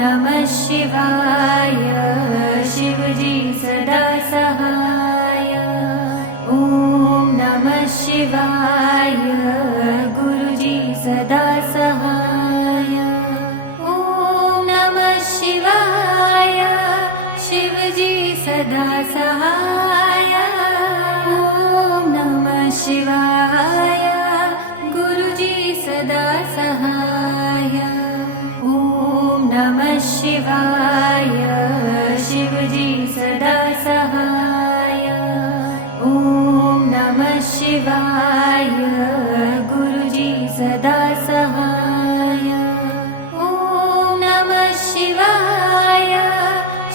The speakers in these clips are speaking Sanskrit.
नमः शिवाय शिवजी सदा सहाय। ॐ नमः शिवाय गुरुजी सदा सहाय। ॐ नमः शिवाय शिवजी सदा सहाय। ॐ नमः शिवाय गुरुजी सदा सहाय। ॐ नमः शिवाय शिवजी सदा सहाय। ॐ नमः शिवाय गुरुजी सदा सहाय। ॐ नमः शिवाय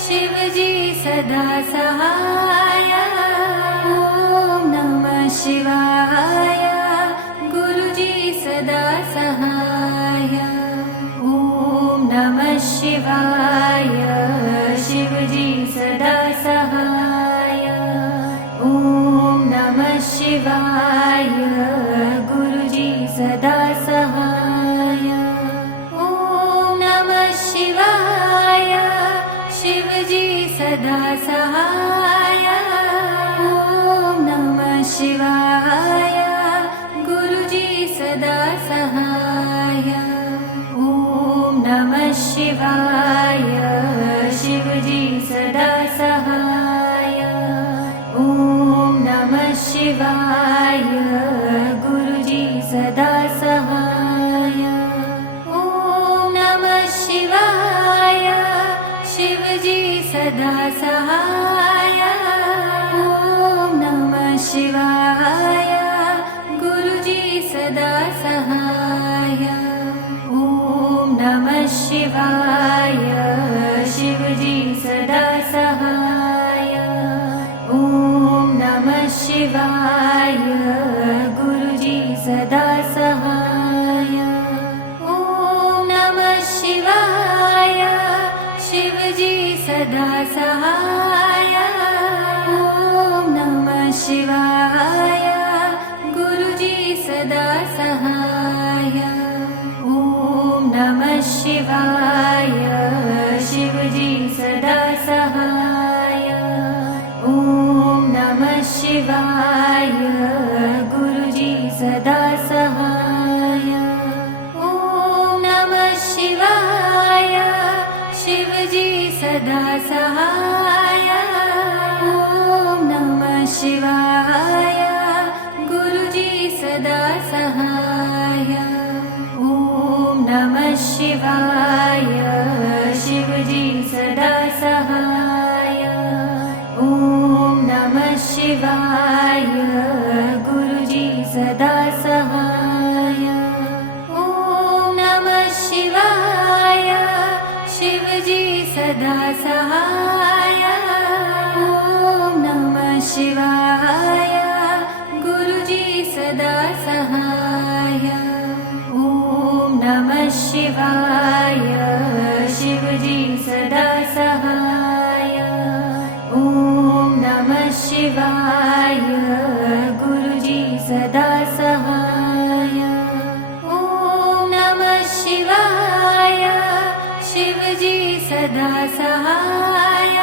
शिवजी सदा सहाय। ॐ नमः शिवाय गुरुजी सदा सहाय। ॐ नमः शिवाय शिवजी सदा सहाय। ॐ नमः शिवाय गुरुजी सदा सहाय। ॐ नमः शिवाय शिवजी सदा सहाय। ॐ नमः शिवाय गुरुजी सदा सहाय। ॐ नमः शिवाय शिवजी सदा सहाय। ॐ नमः शिवाय गुरुजी सदा सहाय। ॐ नमः शिवाय शिवजी सदा सहाय। ॐ नमः शिवाय गुरुजी सदा सहाय। ॐ नमः शिवाय शिवजी सदा सहाय। ॐ नमः शिवाय गुरुजी सदा सहाय। ॐ नमः शिवाय शिवजी सदा सहाय। ॐ नमः शिवाय गुरुजी सदा सहाय। ॐ नमः शिवाय शिवजी सदा सहाय। ॐ नमः शिवाय गुरुजी सदा सहाय। ॐ नमः शिवाय शिवजी सदा सहाय। ॐ नमः शिवाय गुरुजी सदा सहाय। ॐ नमः शिवाय शिवजी सदा सहाय। ॐ नमः शिवाय गुरुजी सदा सहाय। ॐ नमः शिवाय शिवजी सदा सहाय। ॐ नमः शिवाय गुरुजी सदा सहाय। ॐ नमः शिवाय शिवजी सदा सहाय। ॐ नमः शिवाय गुरुजी सदा सहाय। ॐ नमः शिवाय शिवजी सदा सहाय।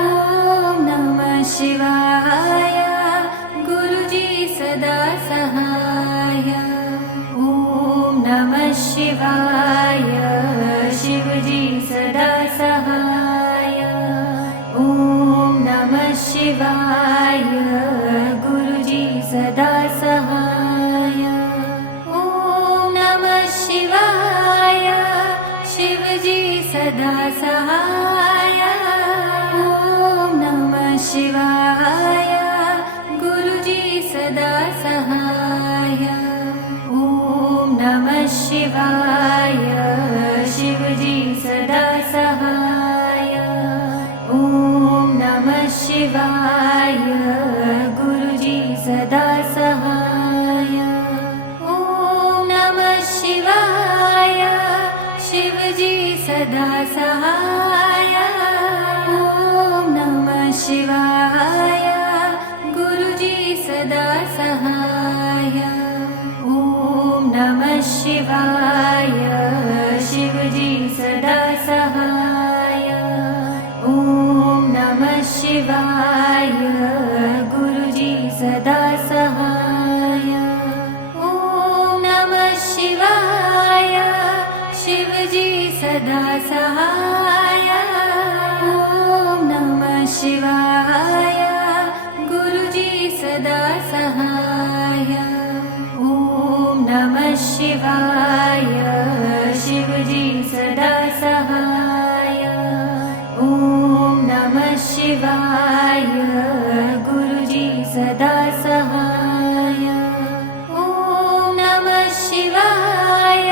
ॐ नमः शिवाय गुरुजी सदा सहाय। ॐ नमः शिवाय शिवजी सदा सहाय। ॐ नमः शिवाय गुरुजी सदा सहाय। ॐ नमः शिवाय शिवजी सदा सहाय। ॐ नमः शिवाय गुरुजी सदा सहाय। ॐ नमः शिवाय शिवजी सदा सहाय। ॐ नमः शिवाय गुरुजी सदा सहाय। ॐ नमः शिवाय शिवजी सदा सहाय। ॐ नमः शिवाय गुरुजी सदा सहाय। ॐ नमः शिवाय शिवजी सदा सहाय। सहाय ॐ नमः शिवाय गुरुजी सदा सहाय ॐ नमः शिवाय शिवजी सदा सहाय ॐ नमः शिवाय गुरुजी सदा सहाय ॐ नमः शिवाय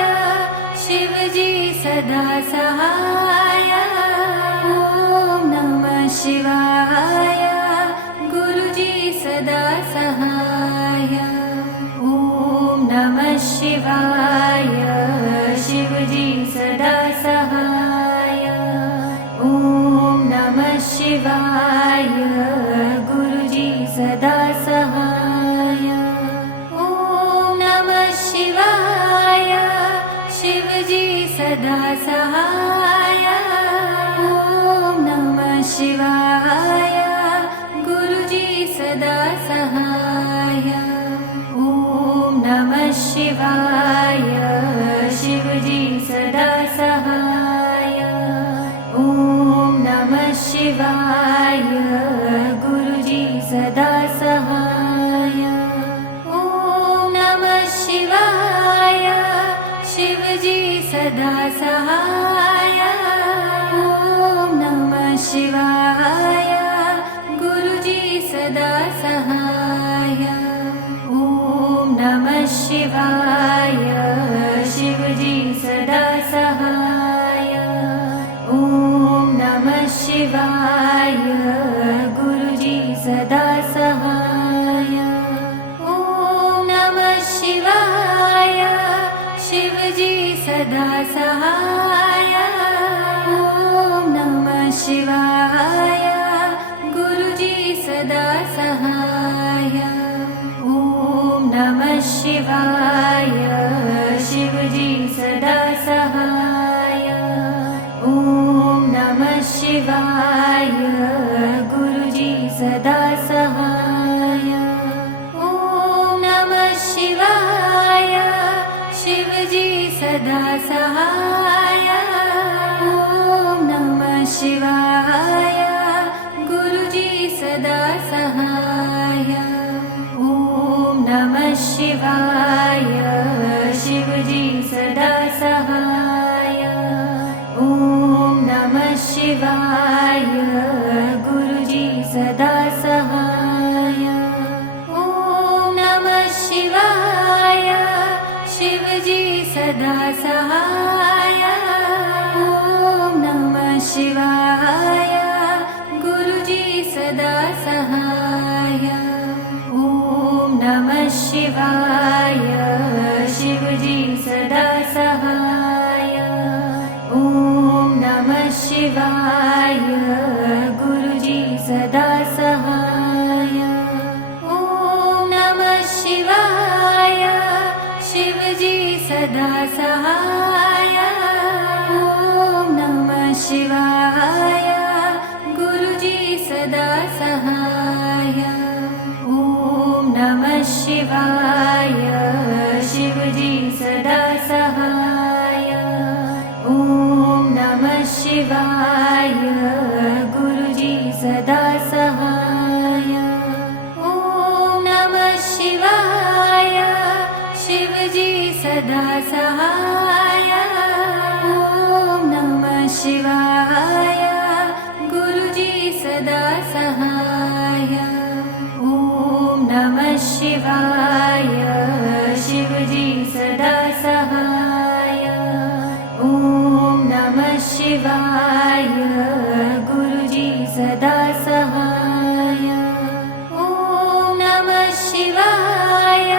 शिवजी सदा सहाय ॐ नमः शिवाय गुरुजी सदा सहाय ॐ नमः शिवाय शिवजी सदा सहाय ॐ नमः शिवाय गुरुजी सदा सहाय ॐ नमः शिवाय शिवजी सदा सहाय ॐ नमः शिवाय गुरुजी सदा सहाय ॐ नमः शिवाय शिवजी सदा सहाय ॐ नमः शिवाय गुरुजी सदा सहाय ॐ नमः शिवाय शिवजी सदा सहाय ॐ नमः शिवाय गुरुजी सदा सहाय ॐ नमः शिवाय शिवजी सदा सहाय ॐ नमः शिवाय गुरुजी सदा सहाय ॐ नमः शिवाय शिवजी सदा सहाय ॐ नमः शिवाय गुरुजी सदा सहाय ॐ नमः शिवाय शिवजी सदा सहाय ॐ नमः शिवाय गुरुजी सदा सहाय ॐ नमः शिवाय शिवजी सदा सहाय ॐ नमः शिवाय गुरुजी सदा सहाय ॐ नमः शिवाय शिवजी सदा सहाय ॐ नमः शिवाय गुरुजी सदा सहाय ॐ नमः शिवाय शिवजी सदा सहाय ॐ नमः शिवाय गुरुजी सदा सहाय ॐ नमः शिवाय शिवजी सदा सहाय ॐ नमः शिवाय गुरुजी सदा सहाय ॐ नमः शिवाय शिवजी सदा सहाय ॐ नमः शिवाय गुरुजी सदा सहाय ॐ नमः शिवाय शिवजी सदा सहाय ॐ नमः शिवाय गुरुजी सदा सहाय ॐ नमः शिवाय शिवजी सदा सहाय ॐ नमः शिवाय गुरुजी सदा सहाय ॐ नमः शिवाय शिवजी सदा सहाय ॐ नमः शिवाय गुरुजी सदा सहाय ॐ नमः शिवाय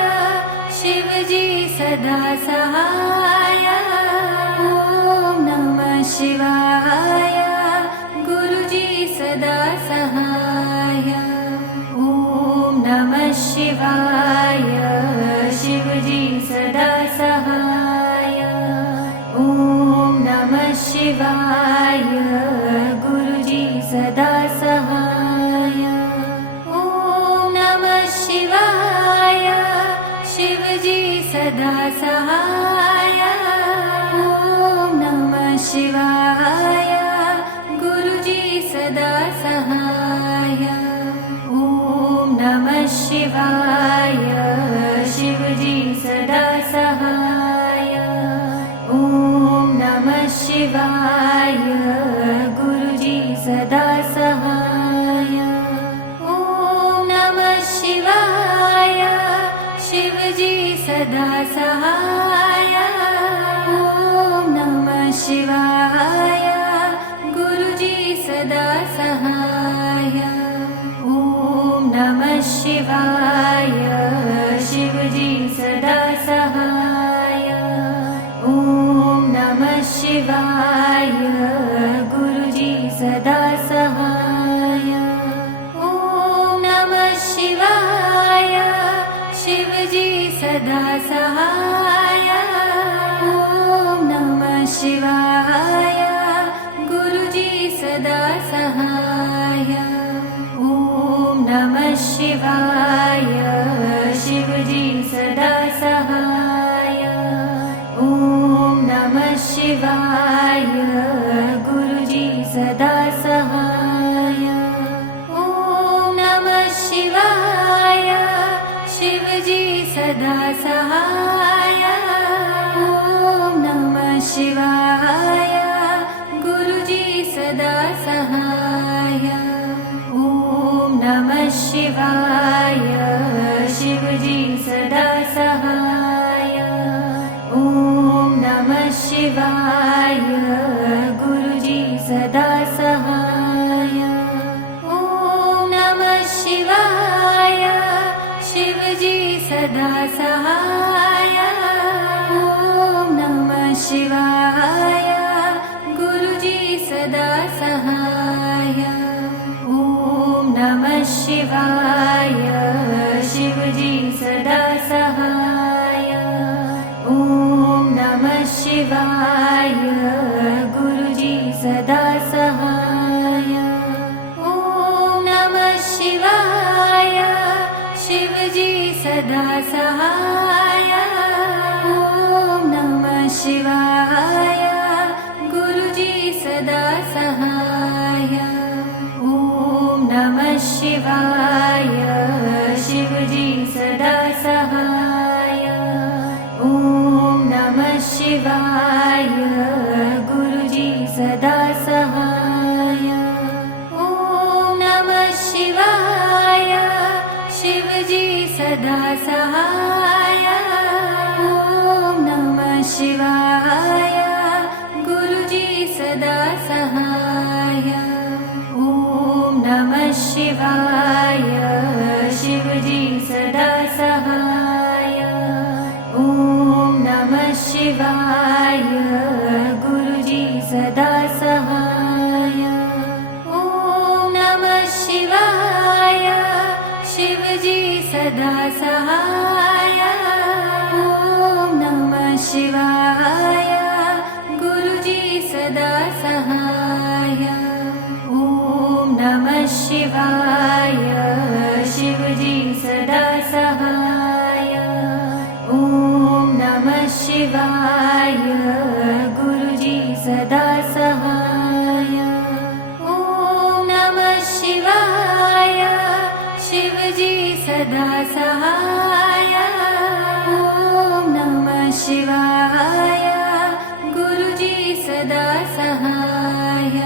शिवजी सदा सहाय ॐ नमः शिवाय गुरुजी सदा सहाय ॐ नमः शिवाय शिवजी सदा सहाय ॐ नमः शिवाय गुरुजी सदा सहाय ॐ नमः शिवाय शिवजी सदा सहाय ॐ नमः शिवाय गुरुजी सदा सहाय ॐ नमः शिवाय शिवजी सदा सहाय ॐ नमः शिवाय गुरुजी सदा सहाय ॐ नमः शिवाय शिवजी सदा सहाय ॐ नमः शिवाय गुरुजी सदा सहाय ॐ नमः शिवाय शिवजी सदा सहाय ॐ नमः शिवाय गुरुजी सदा सहाय ॐ नमः शिवाय शिवजी सदा सहाय ॐ नमः शिवाय गुरुजी सदा सहाय ॐ नमः शिवाय शिवजी सदा सहाय ॐ नमः शिवाय गुरुजी सदा सहाय ॐ नमः शिवाय शिवजी सदा सहाय ॐ नमः शिवाय गुरुजी सदा सहाय ॐ नमः शिवाय शिवजी सदा सहाय ॐ नमः शिवाय गुरुजी सदा सहाय ॐ नमः शिवाय शिवजी सदा सहाय ॐ नमः शिवाय गुरुजी सदा सहाय ॐ नमः शिवाय शिवजी सदा सहाय ॐ नमः शिवाय गुरुजी सदा सहाय ॐ नमः शिवाय शिवजी सदा सहाय ॐ नमः शिवाय गुरुजी सदा सहाय ॐ नमः शिवाय शिवजी सदा सहाय ॐ नमः शिवाय गुरुजी सदा सहाय ॐ नमः शिवाय शिवजी सदा सहाय ॐ नमः शिवाय गुरुजी सदा सहाय ॐ नमः शिवाय शिवजी सदा सहाय ॐ नमः शिवाय गुरुजी सदा सहाय ॐ नमः शिवाय शिवजी सदा सहाय ॐ नमः शिवाय गुरुजी सदा सहाय ॐ नमः शिवाय शिवजी सदा सहाय ॐ नमः शिवाय गुरुजी सदा सहाय ॐ नमः शिवाय शिवजी सदा सहाय ॐ नमः शिवाय गुरुजी सदा सहाय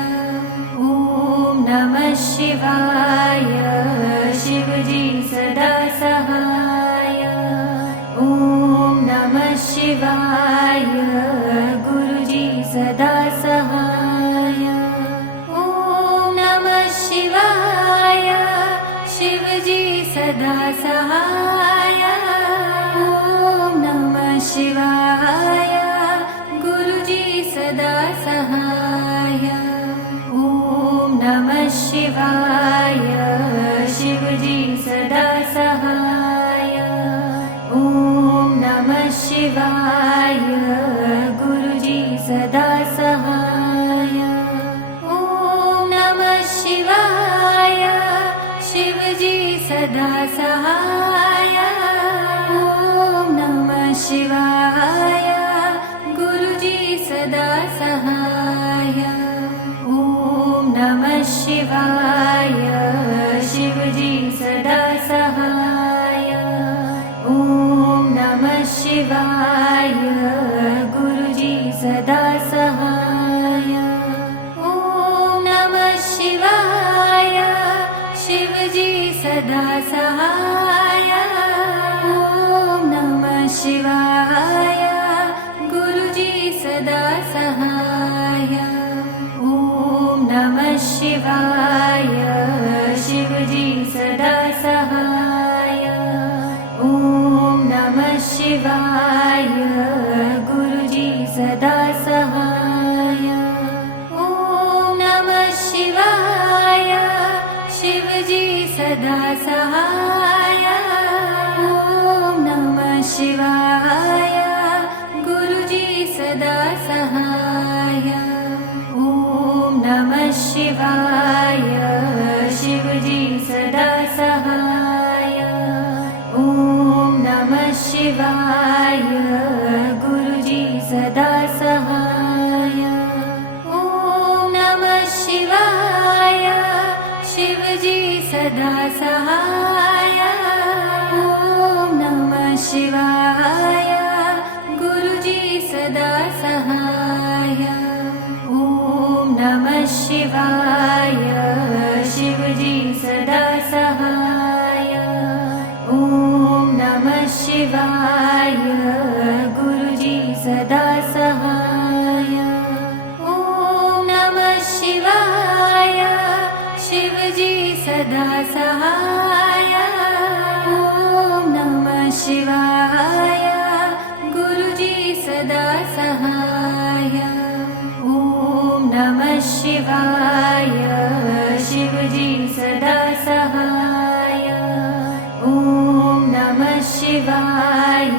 ॐ नमः शिवाय शिवजी सदा सहाय ॐ नमः शिवाय गुरुजी सदा सहाय ॐ नमः शिवाय शिवजी सदा सहाय ॐ नमः शिवाय गुरुजी सदा सहाय ॐ नमः शिवाय शिवाय गुरुजी सदा सहाय ॐ नमः शिवाय शिवजी सदा सहाय ॐ नमः शिवाय गुरुजी सदा सहाय ॐ नमः शिवाय शिवजी सदा सहाय ॐ नमः शिवाय गुरुजी सदा सहाय ॐ नमः शिवाय शिवजी सदा सहाय ॐ नमः शिवाय गुरुजी सदा सहाय ॐ नमः शिवाय शिवजी सदा सहाय ॐ नमः शिवाय गुरुजी सदा सहाय ॐ नमः शिवाय शिवजी सदा सहाय ॐ नमः शिवाय गुरुजी सदा सहाय ॐ नमः शिवाय शिवजी सदा सहाय ॐ नमः शिवाय गुरुजी सदा सहाय ॐ नमः शिवाय शिवजी सदा सहाय ॐ नमः शिवाय गुरुजी सदा सहाय ॐ नमः शिवाय शिवजी सदा सहाय ॐ नमः शिवाय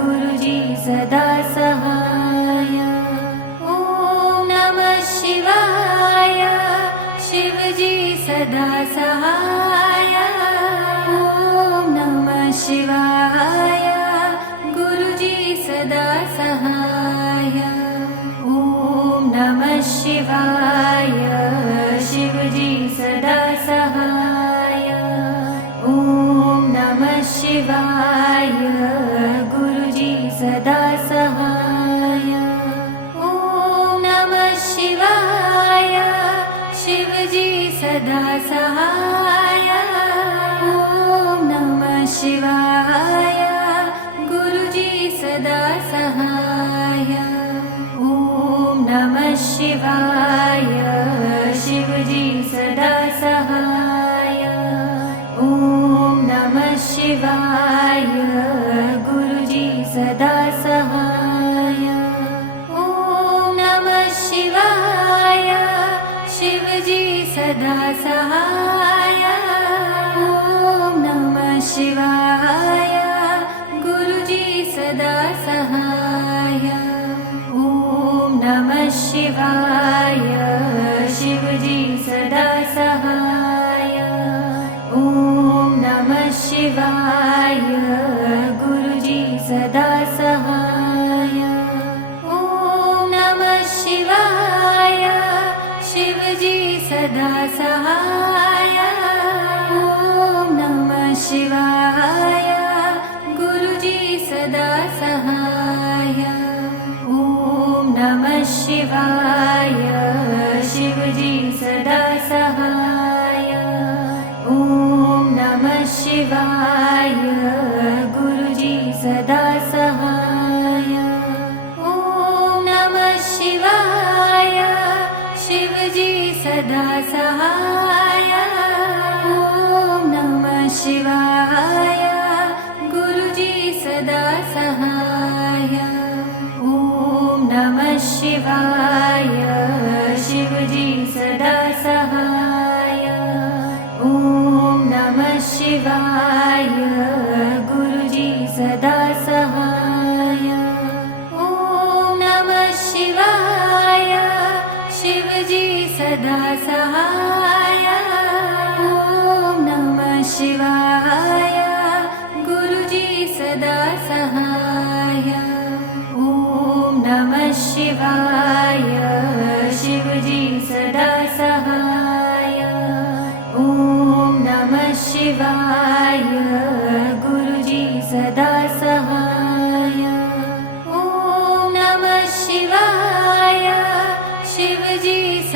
गुरुजी सदा सहाय ॐ नमः शिवाय शिवजी सदा सहाय ॐ नमः शिवाय गुरुजी सदा सहाय ॐ नमः शिवाय शिवजी सदा सहाय ॐ नमः शिवाय गुरुजी सदा सहाय ॐ नमः शिवाय शिवजी सदा सहाय ॐ नमः शिवाय गुरुजी सदा सहाय ॐ नमः शिवाय शिवजी सदा सहाय ॐ नमः शिवाय गुरुजी सदा सहाय ॐ नमः शिवाय शिवजी सदा सहाय ॐ नमः शिवाय गुरुजी सदा सहाय ॐ नमः शिवाय शिवजी सदा सहाय ॐ नमः शिवाय गुरुजी सदा सहाय ॐ नमः शिवाय शिवजी सदा सहाय ॐ नमः शिवाय गुरुजी सदा सहाय ॐ नमः शिवाय शिवजी सदा सहाय ॐ नमः शिवाय गुरुजी सदा सहाय ॐ नमः शिवाय शिवजी सदा सहाय ॐ नमः शिवाय गुरुजी सदा सहाय ॐ नमः शिवाय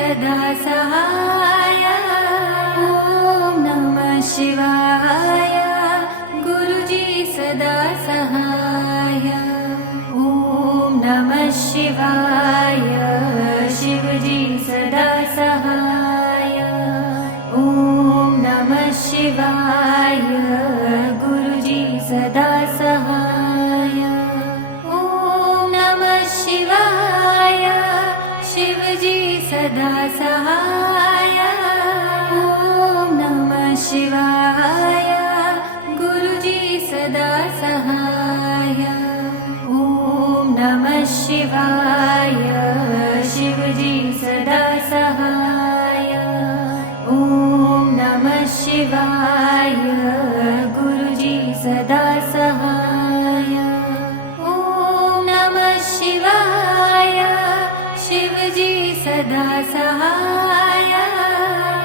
सदा सहाय ॐ नमः शिवाय गुरुजी सदा सहाय ॐ नमः शिवाय शिवजी सदा सहाय ॐ नमः शिवाय गुरुजी सदा सहाय ॐ नमः शिवाय शिवजी सदा सहाय ॐ नमः शिवाय गुरुजी सदा सहाय ॐ नमः शिवाय शिवजी सदा सहाय ॐ नमः शिवाय गुरुजी सदा सहाय ॐ नमः शिवाय शिवजी सदा सहाय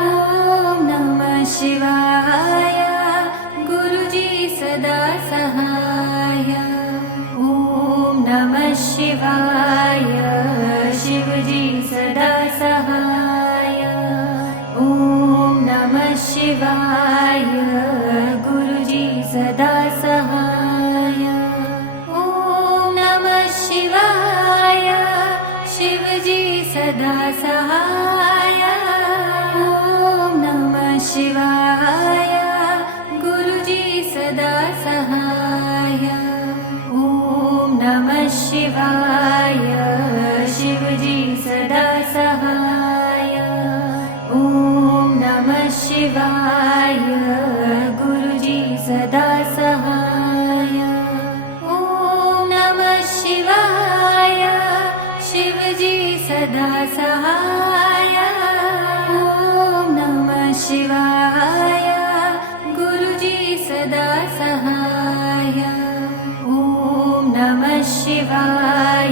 ॐ नमः शिवाय गुरुजी सदा सहाय ॐ नमः शिवाय शिवजी सदा सहाय ॐ नमः शिवाय गुरुजी सदा सहाय ॐ नमः शिवाय शिवजी सदा सहाय ॐ नमः शिवाय गुरुजी सदा सहाय ॐ नमः शिवाय शिवजी सदा सहाय ॐ नमः शिवाय गुरुजी सदा सहाय ॐ नमः शिवाय शिवजी सदा सहाय ॐ नमः शिवाय गुरुजी सदा सहाय ॐ नमः शिवाय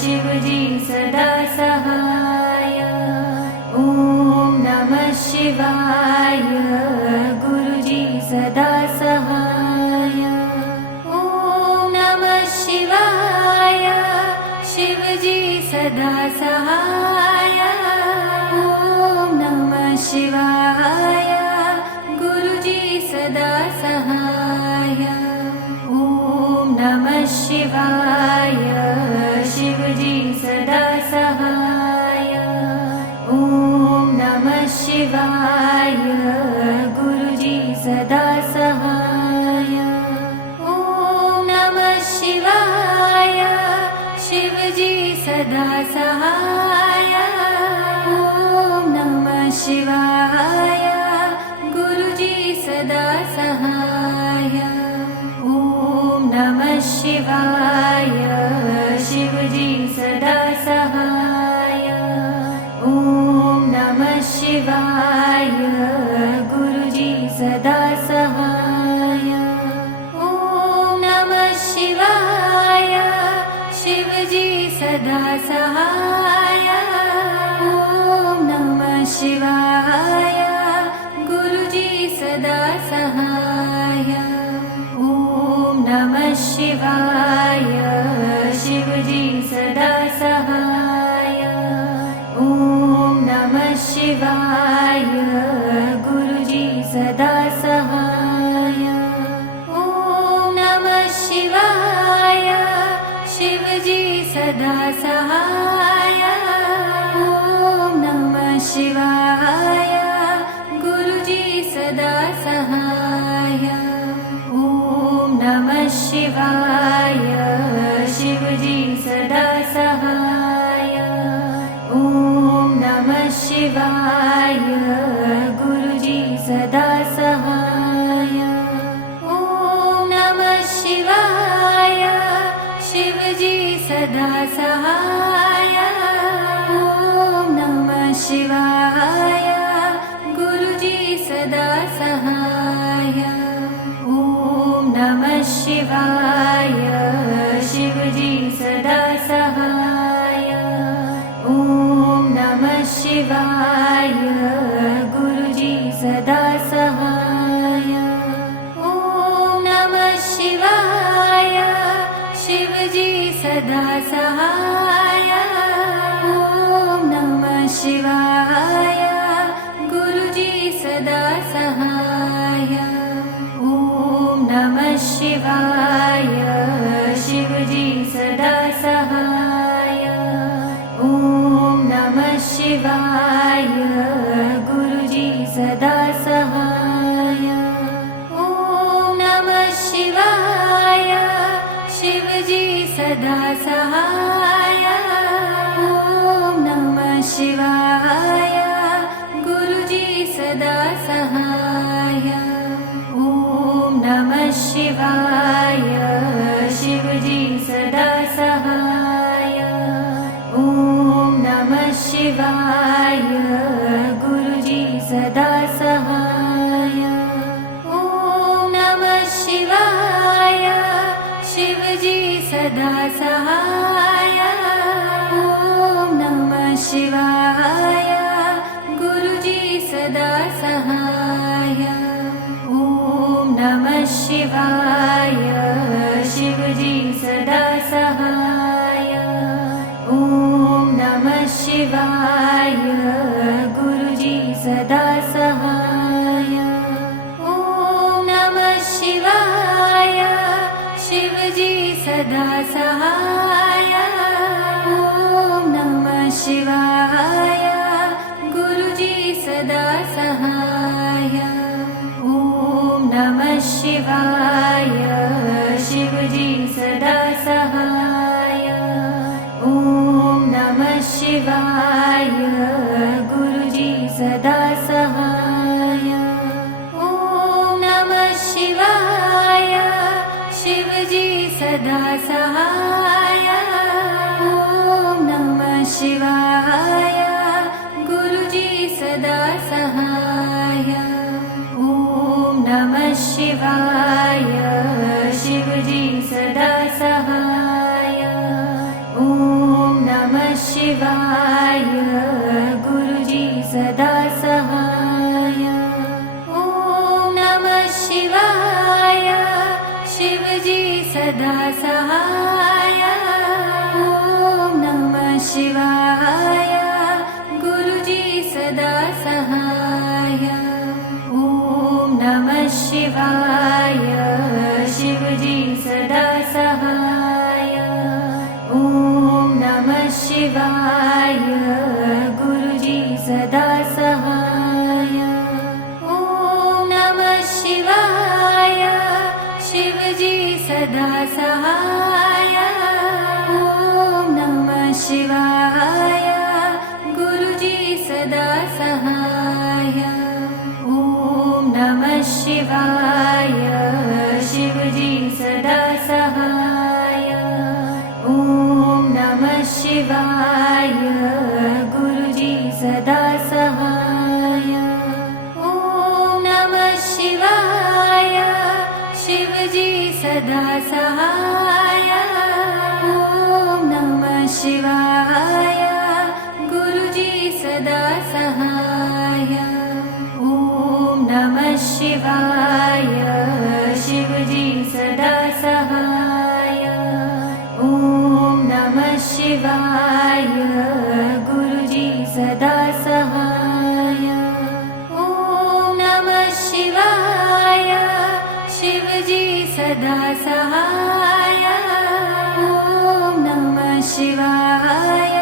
शिवजी सदा सहाय ॐ नमः शिवाय गुरुजी सदा सहाय ॐ नमः शिवाय शिवजी सदा सहाय ॐ नमः शिवाय गुरुजी सदा सहाय ॐ नमः शिवाय शिवजी सदा सहाय ॐ नमः शिवाय गुरुजी सदा सहाय ॐ नमः शिवाय शिवजी सदा सहाय ॐ नमः शिवाय गुरुजी सदा सहाय ॐ नमः शिवाय शिवजी सदा सहाय ॐ नमः शिवाय गुरुजी सदा सहाय ॐ नमः शिवाय शिवजी सदा सहाय ॐ नमः शिवाय गुरुजी सदा सहाय ॐ नमः शिवाय शिवजी सदा सहाय ॐ नमः शिवाय गुरुजी सदा सहाय ॐ नमः शिवाय शिवजी सदा सहाय ॐ नमः शिवाय गुरुजी सदा सहाय ॐ नमः शिवाय शिवजी सदा सहाय ॐ नमः शिवाय गुरुजी सदा सहाय ॐ नमः शिवाय शिवजी सदा सहाय ॐ नमः शिवाय गुरुजी सदा सहाय ॐ नमः शिवाय शिवजी सदा सहाय ॐ नमः शिवाय गुरुजी सदा सहाय ॐ नमः शिवाय शिवजी सदा सहाय ॐ नमः शिवाय शिवाय शिवजी सदा सहाय ॐ नमः शिवाय गुरुजी सदा सहाय ॐ नमः शिवाय शिवजी सदा सहाय ॐ नमः शिवाय गुरुजी सदा सहाय ॐ नमः शिवाय शिवजी सदा सहाय ॐ नमः शिवाय गुरुजी सदा सहाय ॐ नमः शिवाय शिवजी सदा सहाय ॐ नमः शिवाय गुरुजी सदा सहाय ॐ नमः शिवाय शिवजी सदा सहाय ॐ नमः शिवाय गुरुजी सदा सहाय ॐ नमः शिवाय शिवजी सदा सहाय ॐ नमः शिवाय गुरुजी सदा सहाय ॐ नमः शिवाय शिवजी सदा सहाय ॐ नमः शिवाय गुरुजी सदा सहाय ॐ नमः शिवाय शिवजी सदा सहाय ॐ नमः शिवाय गुरुजी सदा सहाय ॐ नमः शिवाय शिवजी सदा सहाय ॐ नमः शिवाय गुरुजी सदा सहाय ॐ नमः शिवाय शिवजी सदा सहाय ॐ नमः शिवाय गुरुजी सदा सहाय ॐ नमः शिवाय शिवजी सदा सहाय ॐ नमः शिवाय गुरुजी सदा सहाय ॐ नमः शिवाय शिवजी सदा सहाय ॐ नमः शिवाय गुरुजी सदा सहाय ॐ नमः शिवाय शिवजी सदा सहाय ॐ नमः शिवाय गुरुजी सदा सहाय ॐ नमः शिवाय शिवजी सदा सहाय ॐ नमः शिवाय गुरुजी सदा सहाय ॐ नमः शिवाय शिवजी सदा सहाय ॐ नमः शिवाय गुरुजी सदा सहाय ॐ नमः शिवाय शिवजी सदा सहाय ॐ नमः शिवाय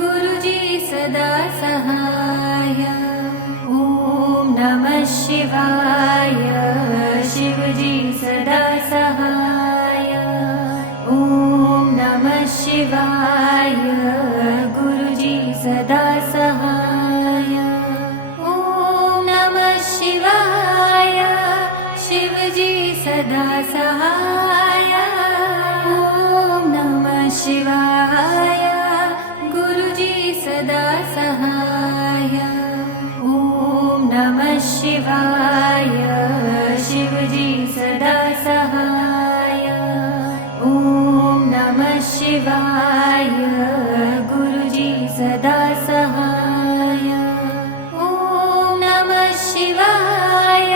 गुरुजी सदा सहाय ॐ नमः शिवाय शिवजी सदा सहाय ॐ नमः शिवाय गुरुजी सदा सहाय ॐ नमः शिवाय शिवजी सदा सहाय ॐ नमः शिवाय गुरुजी सदा सहाय ॐ नमः शिवाय शिवजी सदा सहाय ॐ नमः शिवाय गुरुजी सदा सहाय ॐ नमः शिवाय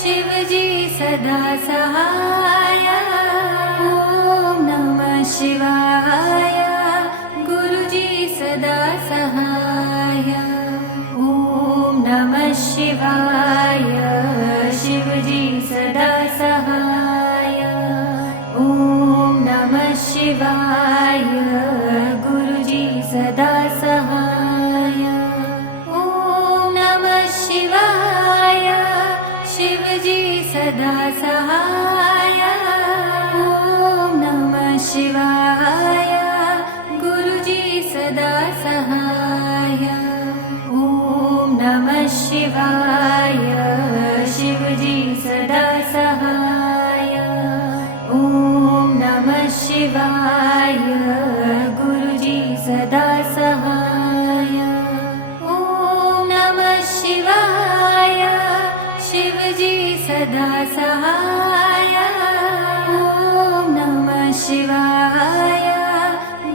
शिवजी सदा सहाय ॐ नमः शिवाय गुरुजी सदा सहाय ॐ नमः शिवाय शिवजी सदा सहाय शिवाय गुरुजी सदा सहाय ॐ नमः शिवाय शिवजी सदा सहाय ॐ नमः शिवाय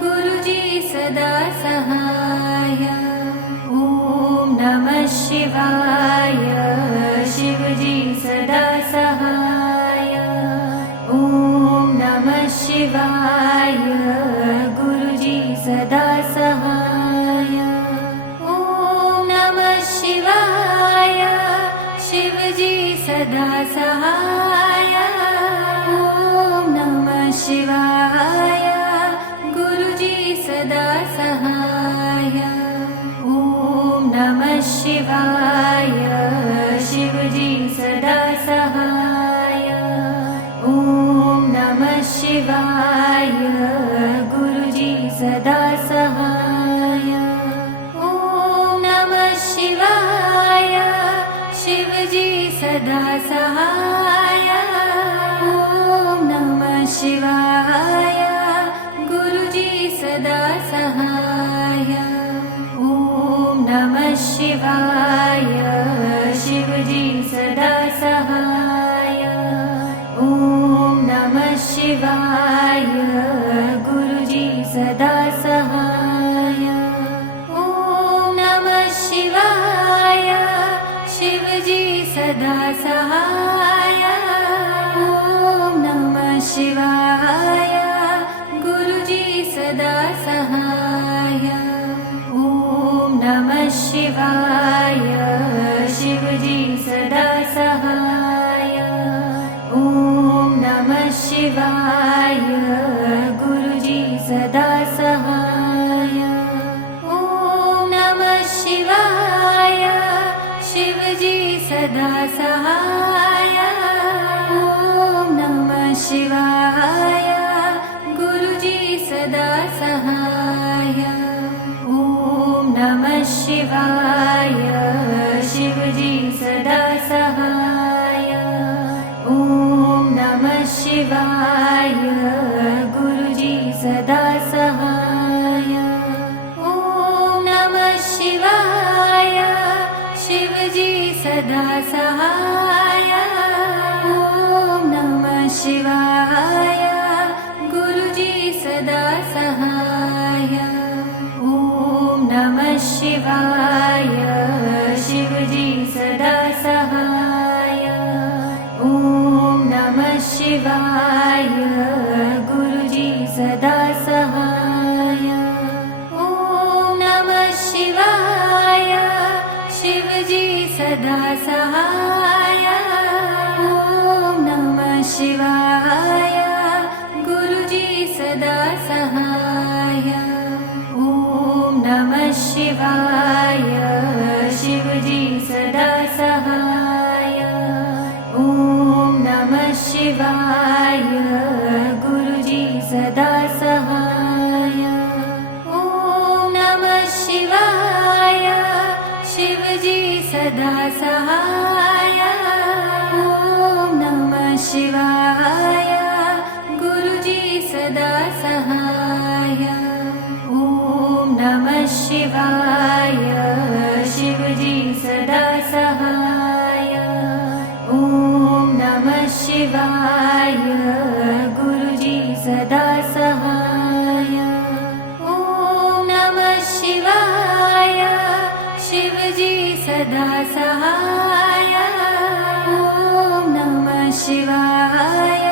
गुरुजी सदा सहाय ॐ नमः शिवाय शिवजी सदा सहाय ॐ नमः शिवाय गुरुजी सदा सहाय ॐ नमः शिवाय शिवजी सदा सहाय ॐ नमः शिवाय गुरुजी सदा सहाय ॐ नमः शिवाय शिवजी सदा सहाय ॐ नमः शिवाय गुरुजी सदा सहाय ॐ नमः शिवाय शिवजी सदा सहाय ॐ नमः शिवाय गुरुजी सदा सहाय ॐ नमः शिवाय शिवजी सदा सहाय ॐ नमः शिवाय गुरुजी सदा सहाय ॐ नमः शिवाय शिवजी सदा सहाय ॐ नमः शिवाय गुरुजी सदा सहाय ॐ नमः शिवाय शिवजी सदा सहाय ॐ नमः शिवाय गुरुजी सदा सहाय ॐ नमः शिवाय शिवजी सदा सहाय ॐ नमः शिवाय गुरुजी सदा सहाय ॐ नमः शिवाय शिवजी सदा सहाय ॐ नमः शिवाय गुरुजी सदा सहाय ॐ नमः शिवाय शिवजी सदा सहाय ॐ नमः शिवाय गुरुजी सदा सहाय ॐ नमः शिवाय शिवजी सदा सहाय ॐ नमः शिवाय गुरुजी सदा सहाय ॐ नमः शिवाय शिवजी सदा सहाय ॐ नमः शिवाय गुरुजी सदा सहाय ॐ नमः शिवाय शिवजी सदा सहाय ॐ नमः शिवाय गुरुजी सदा सहाय ॐ नमः शिवाय शिवजी सदा सहाय ॐ नमः शिवाय गुरुजी सदा सहाय ॐ नमः शिवाय शिवजी सदा सहाय ॐ नमः शिवाय गुरुजी सदा सहाय ॐ नमः शिवाय शिवजी सदा सहाय ॐ नमः शिवाय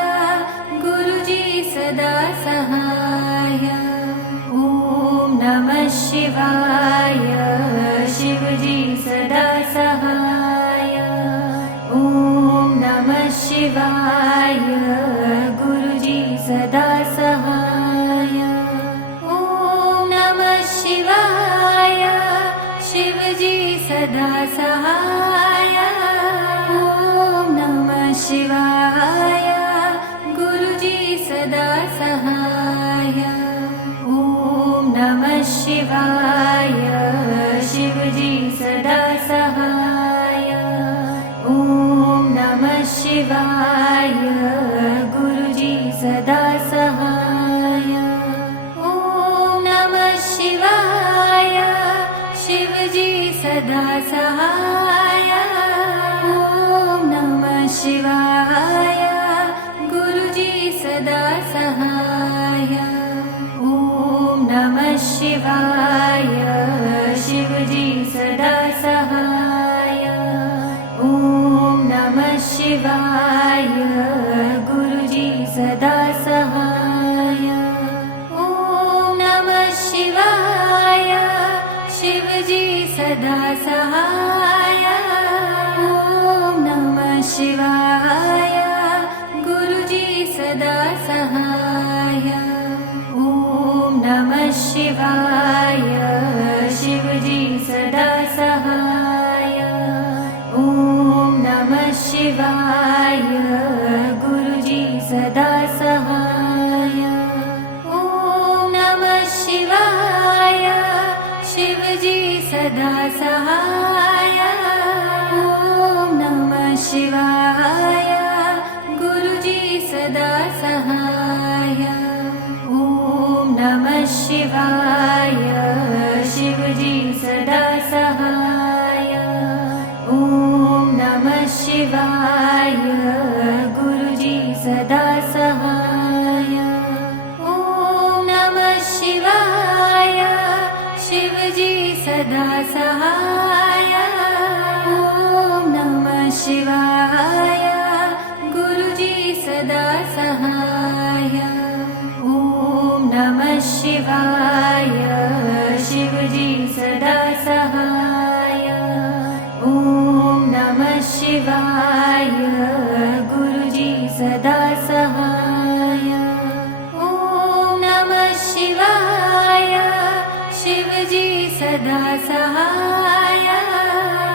गुरुजी सदा सहाय ॐ नमः शिवाय शिवजी सदा सहाय ॐ नमः शिवाय गुरुजी सदा सहाय ॐ नमः शिवाय शिवजी सदा सहाय ॐ नमः शिवाय गुरुजी सदा सहाय ॐ नमः शिवाय शिवजी सदा सहाय ॐ नमः शिवाय गुरुजी सदा सहाय सदा सहाय ॐ नमः शिवाय गुरुजी सदा सहाय ॐ नमः शिवाय शिवजी सदा सहाय ॐ नमः शिवाय गुरुजी सदा सहाय ॐ नमः शिवाय शिवजी सदा सहाय ॐ नमः शिवाय गुरुजी सदा सहाय ॐ नमः शिवाय शिवजी सदा सहाय ॐ नमः शिवाय गुरुजी सदा सहाय ॐ नमः शिवाय शिवजी सदा सहाय ॐ नमः शिवाय गुरुजी सदा सहाय ॐ नमः शिवाय शिवजी सदा सहाय ॐ नमः शिवाय गुरुजी सदा सहाय ॐ नमः शिवाय शिवजी सदा सहाय ॐ नमः शिवाय गुरुजी सदा सहाय ॐ नमः शिवाय शिवजी सदा सहाय ॐ नमः शिवाय गुरुजी सदा सहाय ॐ नमः शिवाय शिवजी सदा सहाय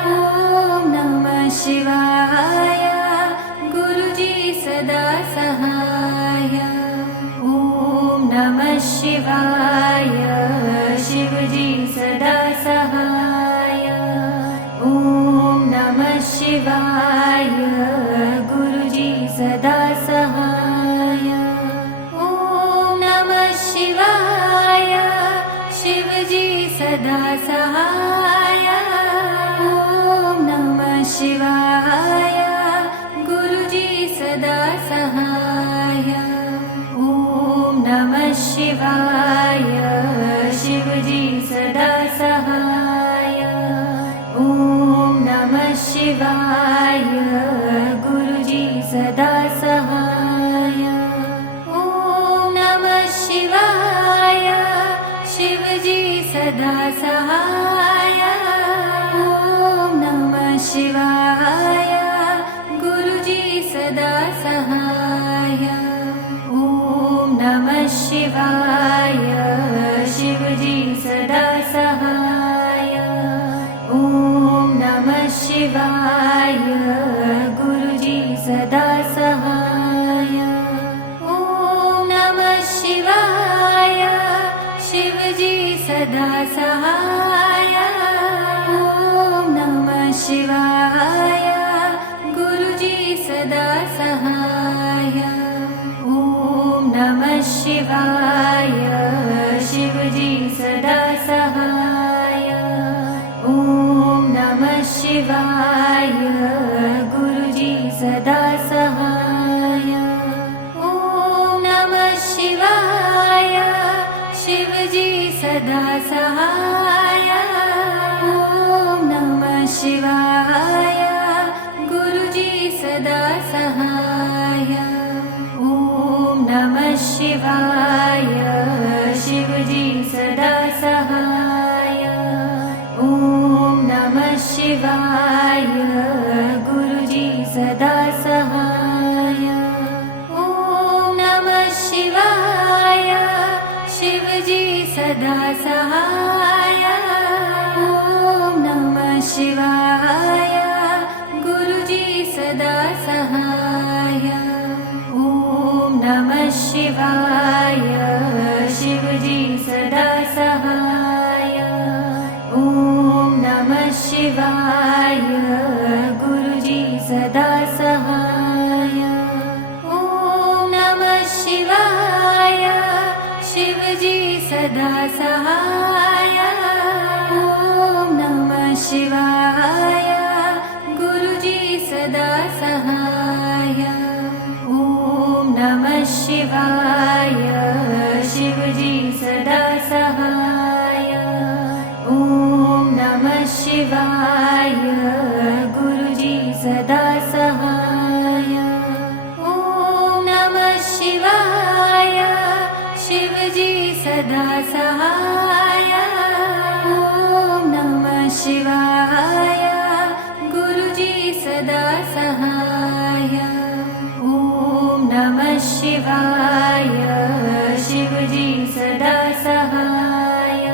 ॐ नमः शिवाय गुरुजी सदा सहाय ॐ नमः शिवाय शिवजी सदा सहाय ॐ नमः शिवाय गुरुजी सदा सहाय ॐ नमः शिवाय शिवजी सदा सहाय ॐ नमः शिवाय गुरुजी सदा सहाय ॐ नमः शिवाय शिवजी सदा सहाय ॐ नमः शिवाय गुरुजी सदा सहाय ॐ नमः शिवाय शिवजी सदा सहाय ॐ नमः शिवाय गुरुजी सदा सहाय ॐ नमः शिवाय शिवजी सदा सहाय ॐ नमः शिवाय गुरुजी सदा सहाय ॐ नमः शिवाय शिवजी सदा सहाय ॐ नमः शिवाय गुरुजी सदा सहाय ॐ नमः शिवाय शिवजी सदा सहाय ॐ नमः शिवाय गुरुजी सदा सहाय ॐ नमः शिवाय शिवजी सदा सहाय ॐ नमः शिवाय गुरुजी सदा सहाय ॐ नमः शिवाय शिवजी सदा सहाय ॐ नमः शिवाय गुरुजी सदा सहाय ॐ नमः शिवाय शिवजी सदा सहाय ॐ नमः शिवाय गुरुजी सदा सहाय ॐ नमः शिवाय शिवजी सदा सहाय ॐ नमः शिवाय गुरुजी सदा सहाय ॐ नमः शिवाय शिवजी सदा सहाय ॐ नमः शिवाय गुरुजी सदा सहाय ॐ नमः शिवाय शिवजी सदा सहाय ॐ नमः शिवाय गुरुजी सदा सहाय ॐ नमः शिवाय शिवजी सदा सहाय ॐ नमः शिवाय गुरुजी सदा सहाय ॐ नमः शिवाय शिवजी सदा सहाय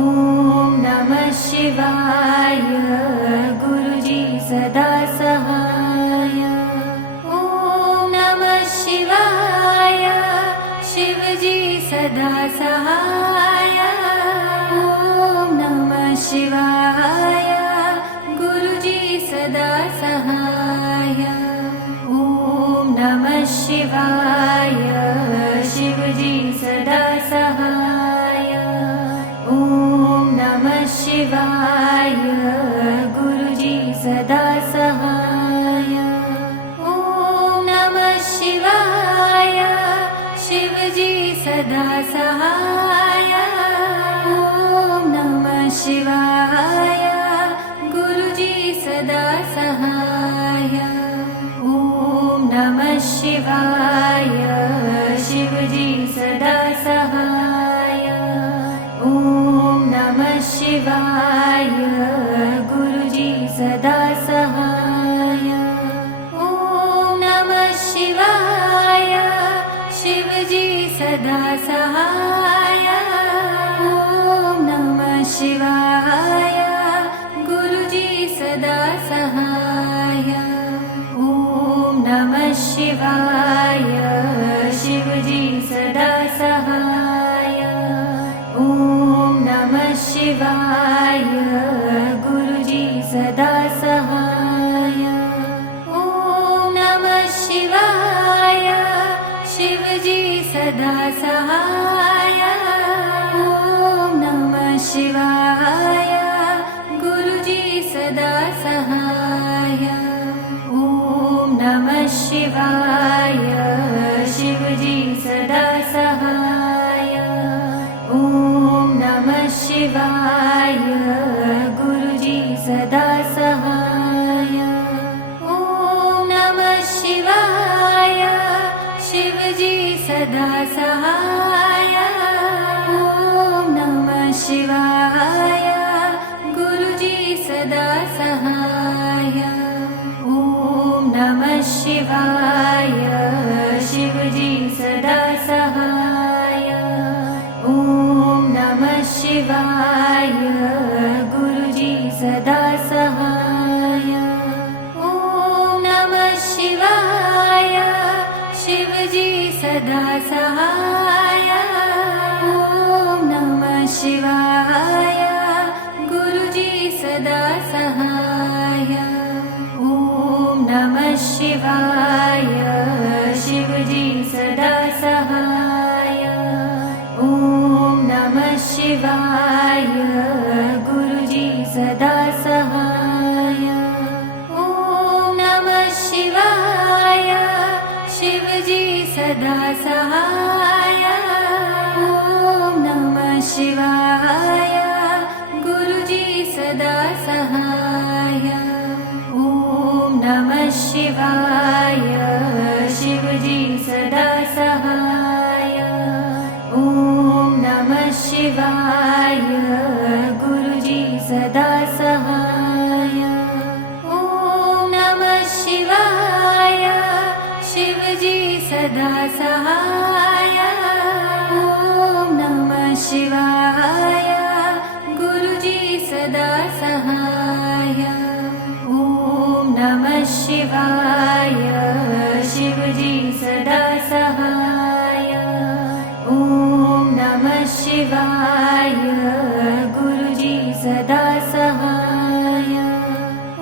ॐ नमः शिवाय गुरुजी सदा सहाय ॐ नमः शिवाय शिवजी सदा सहाय ॐ नमः शिवाय गुरुजी सदा सहाय ॐ नमः शिवाय शिवजी सदा सहाय ॐ नमः शिवाय गुरुजी सदा सहाय ॐ नमः शिवाय शिवजी सदा सहाय ॐ नमः शिवाय गुरुजी सदा सहाय ॐ नमः शिवाय शिवजी सदा सहाय ॐ नमः शिवाय गुरुजी सदा सहाय ॐ नमः शिवाय शिवजी सदा सहाय ॐ नमः शिवाय गुरुजी सदा सहाय ॐ नमः शिवाय शिवजी सदा सहाय ॐ नमः शिवाय गुरुजी सदा सहाय ॐ नमः शिवाय शिवजी सदा सहाय ॐ नमः शिवाय गुरुजी सदा सहाय ॐ नमः शिवाय शिवजी सदा सहाय ॐ नमः शिवाय गुरुजी सदा सहाय ॐ नमः शिवाय शिवजी सदा सहाय ॐ नमः शिवाय गुरुजी सदा सहाय ॐ नमः शिवाय शिवजी सदा सहाय ॐ नमः शिवाय गुरुजी सदा सहाय ॐ नमः शिवाय शिवजी सदा सहाय ॐ नमः शिवाय गुरुजी सदा सहाय ॐ नमः शिवाय शिवजी सदा सहाय ॐ नमः शिवाय गुरुजी सदा सहाय ॐ नमः शिवाय शिवजी सदा सहाय ॐ नमः शिवाय गुरुजी सदा सहाय ॐ नमः शिवाय शिवजी सदा सहाय ॐ नमः शिवाय गुरुजी सदा सहाय ॐ नमः शिवाय शिवजी सदा सहाय ॐ नमः शिवाय गुरुजी सदा सहाय ॐ नमः शिवाय शिवजी सदा सहाय ॐ नमः शिवाय गुरुजी सदा सहाय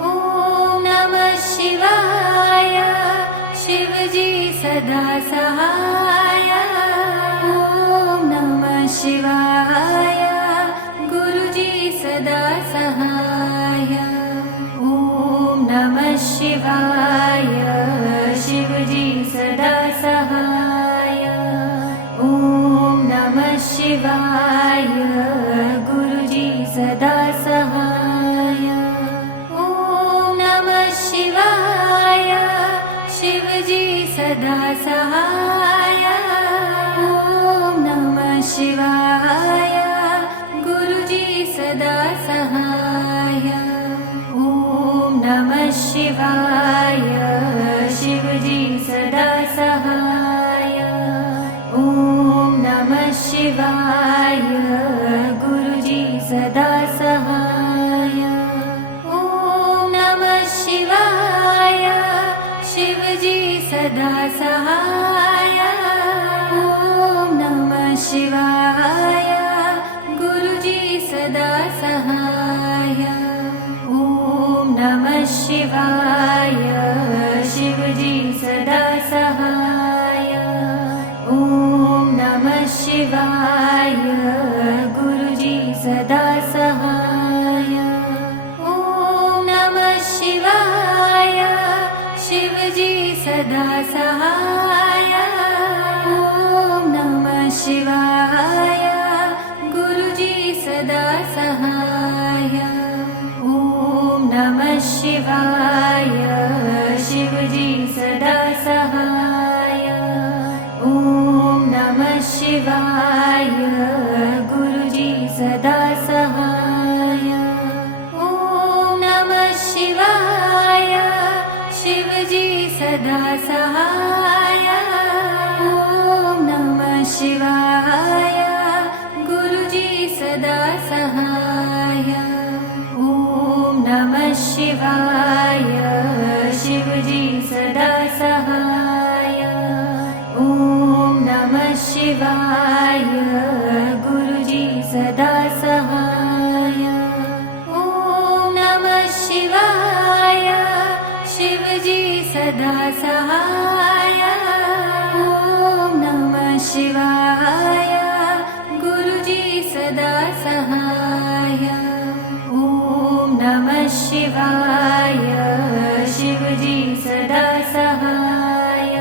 ॐ नमः शिवाय शिवजी सदा सहाय ॐ नमः शिवाय गुरुजी सदा सहाय शिवाय शिवजी सदा सहाय ॐ नमः शिवाय गुरुजी सदा सहाय ॐ नमः शिवाय शिवजी सदा सहाय ॐ नमः शिवाय गुरुजी सदा सहाय ॐ नमः शिवाय शिवजी सदा सहाय ॐ नमः शिवाय गुरुजी सदा सहाय ॐ नमः शिवाय शिवजी सदा सहाय ॐ नमः शिवाय गुरुजी सदा सहाय ॐ नमः शिवाय शिवजी सदा सहाय ॐ नमः शिवाय गुरुजी सदा सहाय ॐ नमः शिवाय शिवजी सदा सहाय ॐ नमः शिवाय गुरुजी सदा सहाय ॐ नमः शिवाय शिवजी सदा सहाय ॐ नमः शिवाय गुरुजी सदा सहाय ॐ नमः शिवाय शिवजी सदा सहाय ॐ नमः शिवाय गुरुजी सदा सहाय ॐ नमः शिवाय शिवजी सदा सहाय ॐ नमः शिवाय गुरुजी सदा सहाय ॐ नमः शिवाय शिवजी सदा सहाय ॐ नमः शिवाय गुरुजी सदा सहाय ॐ नमः शिवाय शिवजी सदा सहाय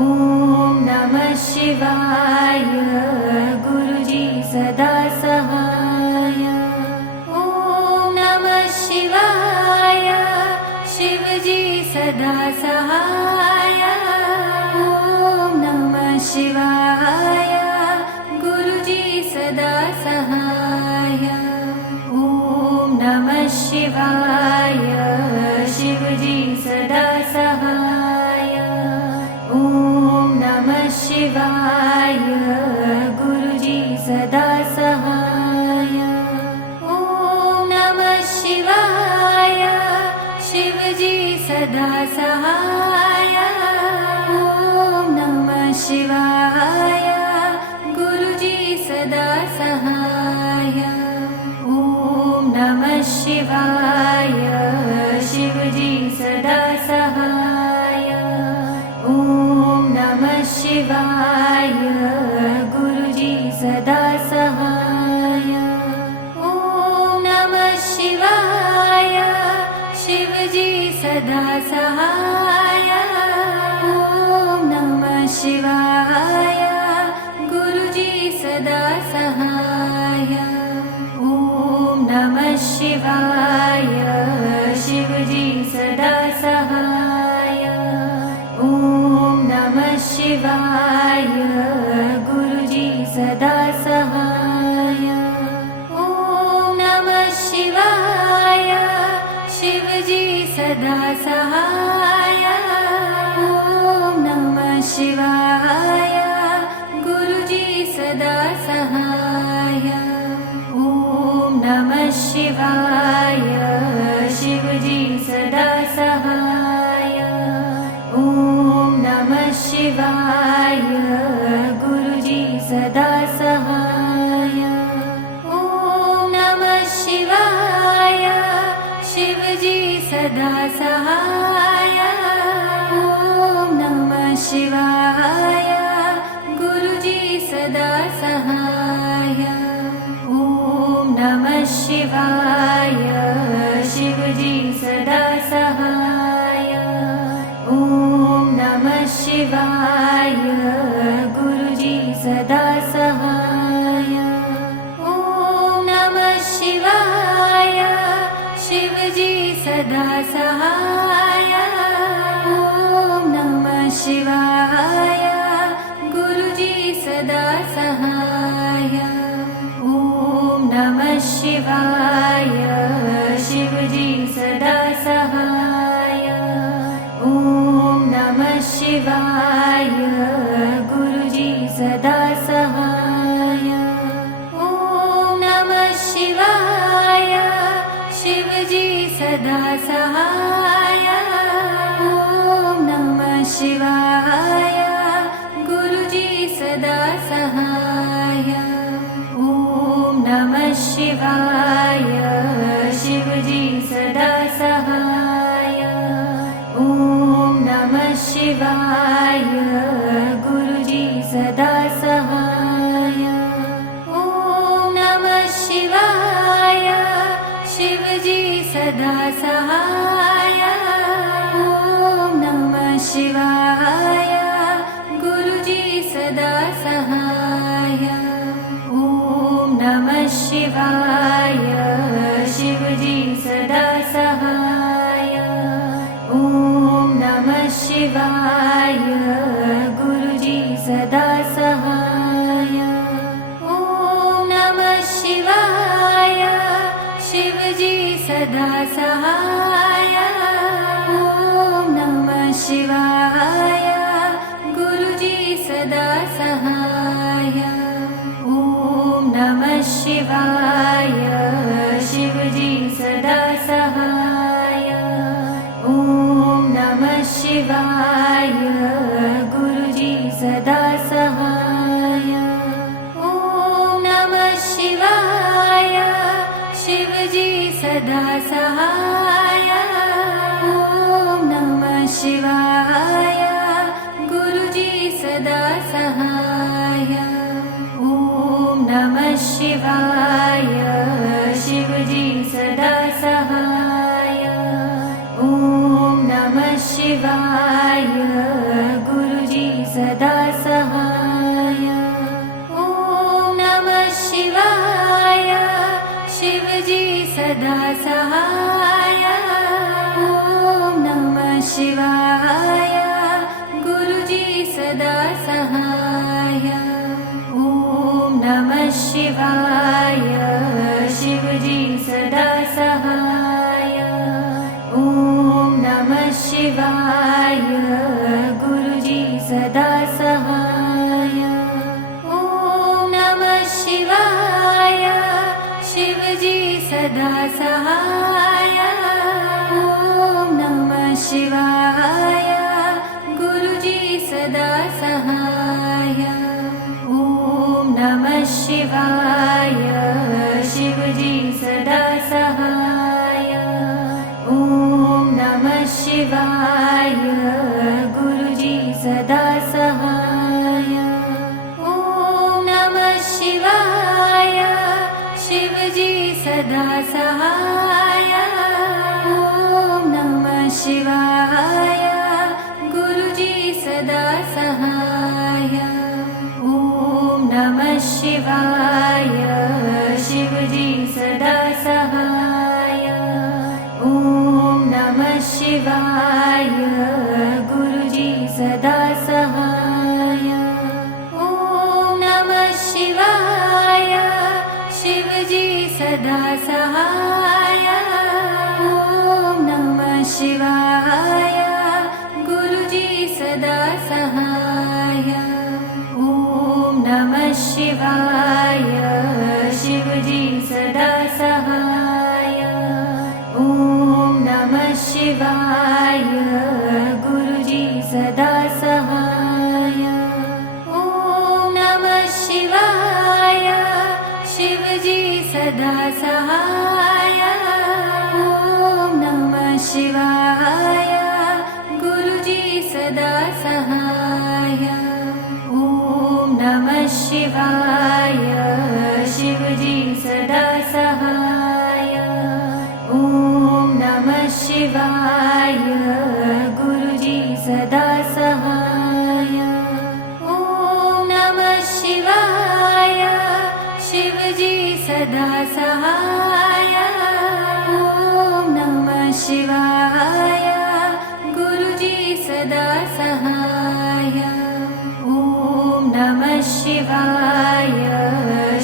ॐ नमः शिवाय गुरुजी सदा सहाय ॐ नमः शिवाय शिवजी सदा सहाय ॐ नमः शिवाय गुरुजी सदा सहाय ॐ नमः शिवाय शिवजी सदा सहाय ॐ नमः शिवाय गुरुजी सदा सहाय ॐ नमः शिवाय शिवजी सदा सहाय ॐ नमः शिवाय गुरुजी सदा सहाय ॐ नमः शिवाय शिवजी सदा सहाय ॐ नमः शिवाय गुरुजी सदा सहाय ॐ नमः शिवाय शिवजी सदा सहाय ॐ नमः शिवाय गुरुजी सदा सहाय ॐ नमः शिवाय शिवजी सदा सहाय ॐ नमः शिवाय गुरुजी सदा सहाय ॐ नमः शिवाय शिवजी सदा सहाय ॐ नमः शिवाय गुरुजी सदा सहाय ॐ नमः शिवाय शिवजी सदा सहाय ॐ नमः शिवाय गुरुजी सदा सहाय ॐ नमः शिवाय शिवजी सदा सहाय ॐ नमः शिवाय गुरुजी सदा सहाय ॐ नमः शिवाय शिवजी सदा सहाय शिवाय गुरुजी सदा सहाय ॐ नमः शिवाय शिवजी सदा सहाय ॐ नमः शिवाय गुरुजी सदा सहाय ॐ नमः शिवाय शिवजी सदा सहाय ॐ नमः शिवाय गुरुजी सदा सहाय ॐ नमः शिवाय शिवजी सदा सहाय ॐ नमः शिवाय गुरुजी सदा सहाय ॐ नमः शिवाय शिवजी सदा सहाय ॐ नमः शिवाय गुरुजी सदा सहाय ॐ नमः शिवाय शिवजी सदा सहाय ॐ नमः शिवाय गुरुजी सदा सहाय ॐ नमः शिवाय शिवजी सदा सहाय ॐ नमः शिवाय गुरुजी सदा सहाय ॐ नमः शिवाय शिवजी सदा सहाय ॐ नमः शिवाय गुरुजी सदा सहाय ॐ नमः शिवाय शिवजी सदा सहाय ॐ नमः शिवाय गुरुजी सदा सहाय ॐ नमः शिवाय शिवजी सदा सहाय ॐ नमः शिवाय गुरुजी सदा सहाय ॐ नमः शिवाय शिवजी सदा सहाय ॐ नमः शिवाय गुरुजी सदा सहाय ॐ नमः शिवाय शिवजी सदा सहाय ॐ नमः शिवाय गुरुजी सदा सहाय ॐ नमः शिवाय शिवजी सदा सहाय ॐ नमः शिवाय गुरुजी सदा सहाय ॐ नमः शिवाय शिवजी सदा सहाय ॐ नमः शिवाय गुरुजी सदा सहाय ॐ नमः शिवाय शिवजी सदा सहाय ॐ नमः शिवाय गुरुजी सदा सहाय ॐ नमः शिवाय शिवजी सदा सहाय ॐ नमः शिवाय गुरुजी सदा सहाय ॐ नमः शिवाय शिवजी सदा सहाय ॐ नमः शिवाय गुरुजी सदा सहाय ॐ नमः शिवाय शिवजी सदा सहाय ॐ नमः शिवाय गुरुजी सदा सहाय ॐ नमः शिवाय शिवजी सदा सहाय ॐ नमः शिवाय गुरुजी सदा सहाय ॐ नमः शिवाय शिवजी सदा सहाय ॐ नमः शिवाय गुरुजी सदा सहाय ॐ नमः शिवाय शिवजी सदा सहाय ॐ नमः शिवाय गुरुजी सदा सहाय सदा सहाय ॐ नमः शिवाय गुरुजी सदा सहाय ॐ नमः शिवाय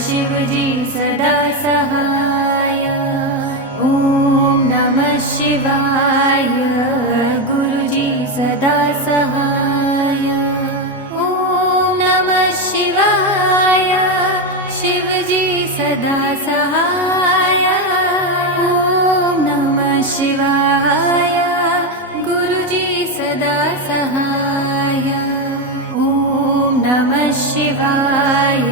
शिवजी सदा सहाय ॐ नमः शिवाय गुरुजी सदा सहाय ॐ नमः शिवाय शिवजी सदा सहाय ॐ नमः शिवाय गुरुजी सदा सहाय ॐ नमः शिवाय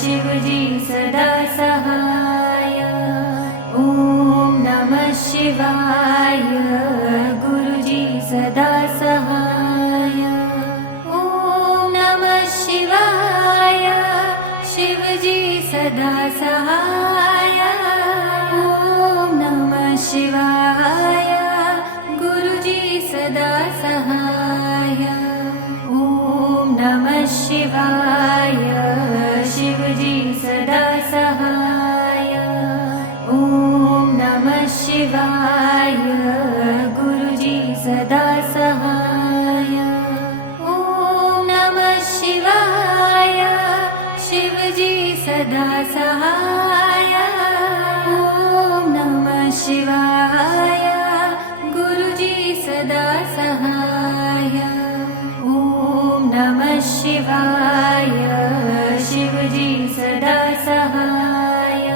शिवजी सदा सहाय ॐ नमः शिवाय गुरुजी सदा सहाय ॐ नमः शिवाय शिवजी सदा सहाय ॐ नमः शिवाय गुरुजी सदा सहाय ॐ नमः शिवाय शिवजी सदा सहाय ॐ नमः शिवाय गुरुजी सदा सहाय ॐ नमः शिवाय शिवजी सदा सहाय ॐ नमः शिवाय गुरुजी सदा सहाय ॐ नमः शिवाय शिवजी सदा सहाय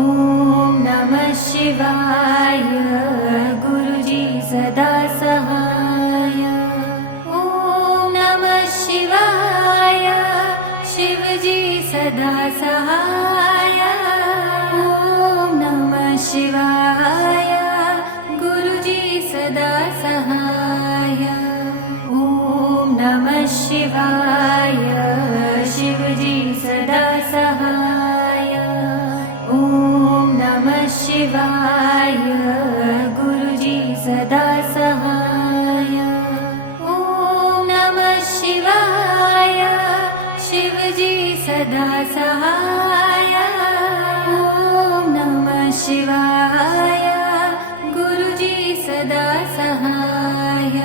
ॐ नमः शिवाय गुरुजी सदा सहाय ॐ नमः शिवाय शिवजी सदा सहाय ॐ नमः शिवाय गुरुजी सदा सहाय ॐ नमः शिवाय शिवजी सदा सहाय ॐ नमः शिवाय गुरुजी सदा सहाय ॐ नमः शिवाय शिवजी सदा सहाय ॐ नमः शिवाय गुरुजी सदा सहाय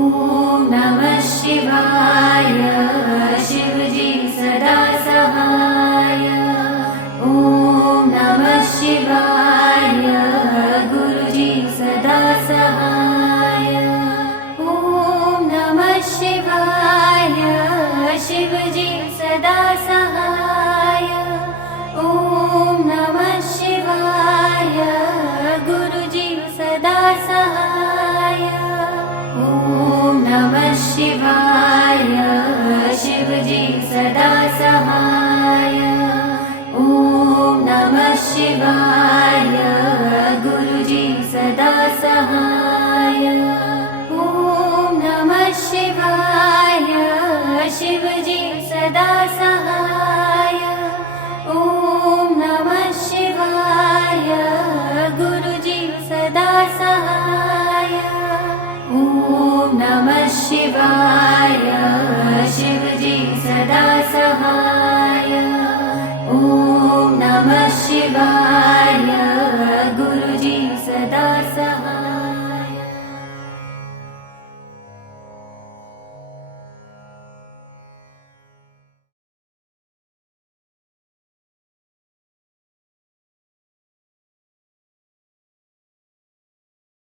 ॐ नमः शिवाय शिवजी सदा सहाय ॐ नमः शिवाय गुरुजी सदा सहाय ॐ नमः शिवाय शिवजी सदा सहाय ॐ नमः शिवाय गुरुजी सदा सहाय ॐ नमः शिवाय शिवजी सदा सहाय ॐ नमः शिवाय गुरुजी सदा सहाय ॐ नमः शिवाय शिवजी सदा सहाय ॐ नमः शिवाय गुरुजी सदा सहाय ॐ नमः शिवाय शिवजी सदा सहाय ॐ नमः शिवाय